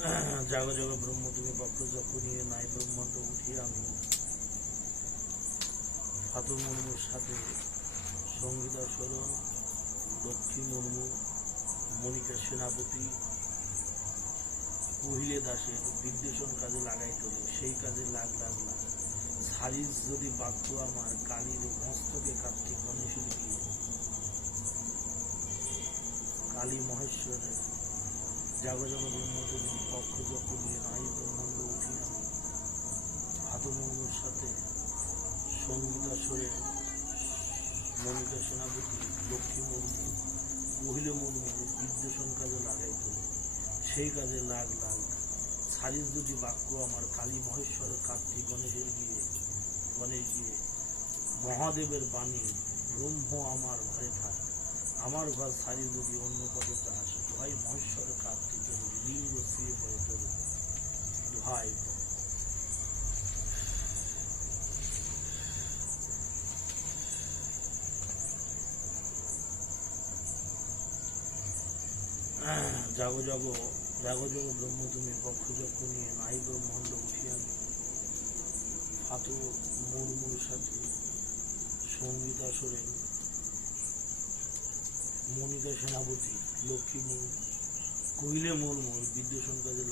জাগ jug ব্রহ্ম তুমি পক্ষ যখনই নাই ব্রহ্মাণ্ড উঠিয়ে আমি ফাতু মুর্মুর সাথে সঙ্গীতা সরণ লক্ষ্মী মুর্মু মনিকা সেনাপতি কহিলে দাসের বিদ্বেষণ কাজে লাগাই তোলে সেই কাজে লাগ লাগলাম সারিস যদি বাক্য আমার, কালীর মস্তকে গণেশের গিয়ে কালী মহেশ্বরের জাগজগ ব্রহ্ম তুমি পক্ষ যখন নিয়ে নাই ব্রহ্মাণ্ড উঠি আমি হাত সাথে সঙ্গীতা সরে মনিকা সেনাপতি লক্ষ্মী মুর্মু মহিলা মুর্মু বিদ্বেষণ কাজে লাগাই তোলে সেই কাজে লাগ লাগ সারিস দুটি বাক্য আমার কালী মহেশ্বর কার্তিক গণেশের গিয়ে গণেশ গিয়ে মহাদেবের বাণী ব্রহ্ম আমার ঘরে থাক। আমার ঘর সারি যদি অন্য পথে চাস ভাই মহেশ্বর কার্তিক লিঙ্গ পড়ে তোর ভাই জাগো জাগো জাগো জাগো ব্রহ্ম তুমি পক্ষ যক্ষ নিয়ে নাই ব্রহ্মাণ্ড উঠি আমি ফাতু মুরমুর সাথে সঙ্গীতা সোরেন মনিকা সেনাপতি লক্ষ্মী মুর্মুর বিদ্বেষণ কাজে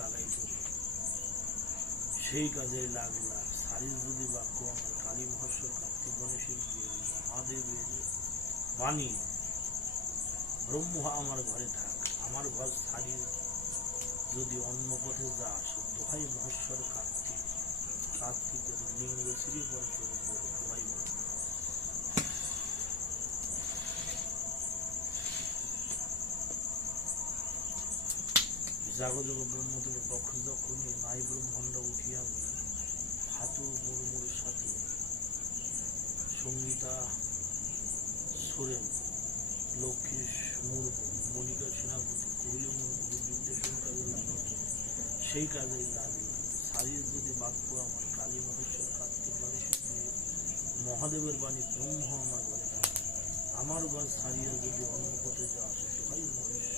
সেই কাজে লাগ লাগ সারিস যদি বাক্য আমার, কালী কার্তিক গণেশের মহাদেবের বাণী, ব্রহ্ম আমার ঘরে থাক। আমার ঘর সারি যদি অন্য পথে যাস দোহাই মহেশ্বর কার্তিক। কার্তিকের লিঙ্গ শ্রী পরে জাগজগ ব্রহ্ম থেকে পক্ষ দক্ষ নিয়ে নাই ব্রহ্মাণ্ড উঠি আমি হাতু মুরমুর সাথে সঙ্গীতা সোরেন লক্ষ্মী মুর্মু মনিকা সেনাপতি কোহলি মুর্মু বিদ্বেষণ কাজে লাগানো সেই কাজেই লাগলাম সারির যদি বাক্য আমার কালী মহেশ্বর কার্তিক গণেশের দিয়ে মহাদেবের বাণী ব্রহ্ম আমার থাকে আমার ঘর সারিয়া যদি অন্য পথে যাওয়া ভাই মহেশ্বর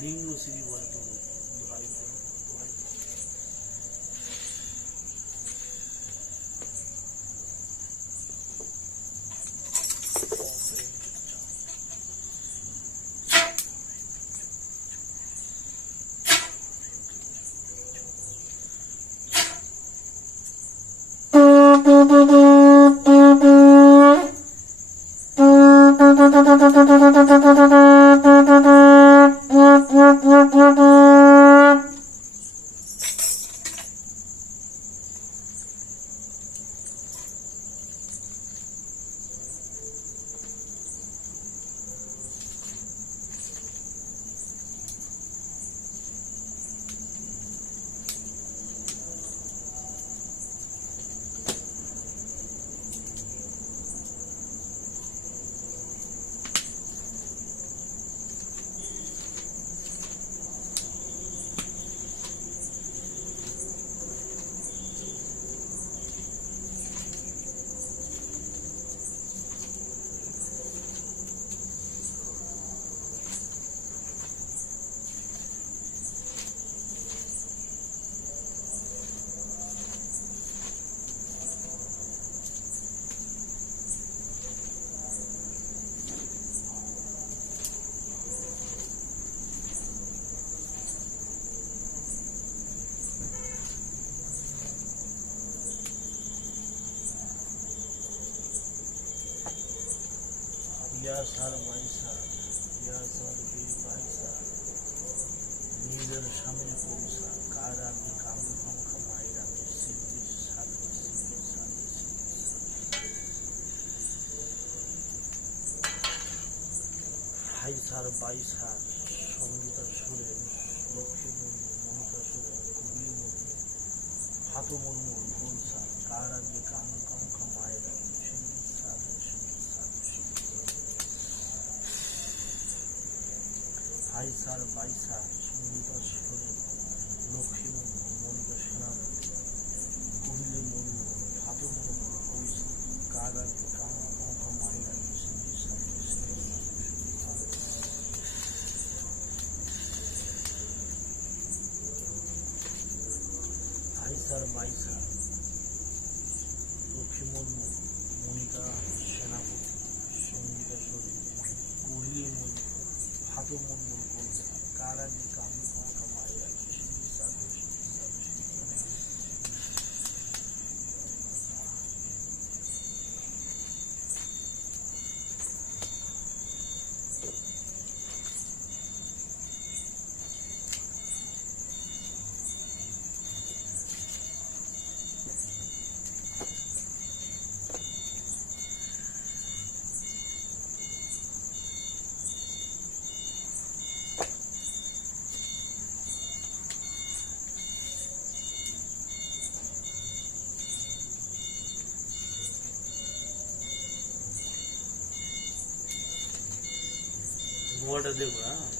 লিঙ্গ শ্রী আশার মাইসা ইয়া সর্বে মাইসা নিজের সামনে পৌঁছা কার আমি কামি ভঙ্কা মায়ের আমি সিদ্ধি সাধি সিদ্ধি সাধি হাইসার বাইসা সঙ্গীতা সুরেন লক্ষ্মী মুর্মু মমতা সুরেন কবি মুর্মু হাত মুর্মু ভুলসা কার আমি কামি আইসার বাইসা সঙ্গীতস্বরে লক্ষ্মীমণ মনিত মন্দির কহিলে মনু ধাতুম কৈশি কাগাতি কামা অভমায়া আইসার বাইসা वाटर देखो ना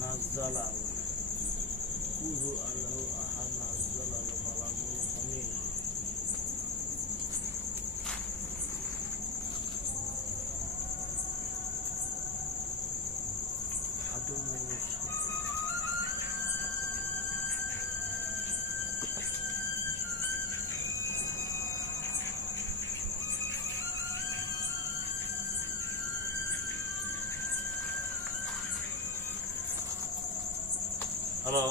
নাজালা ஹலோ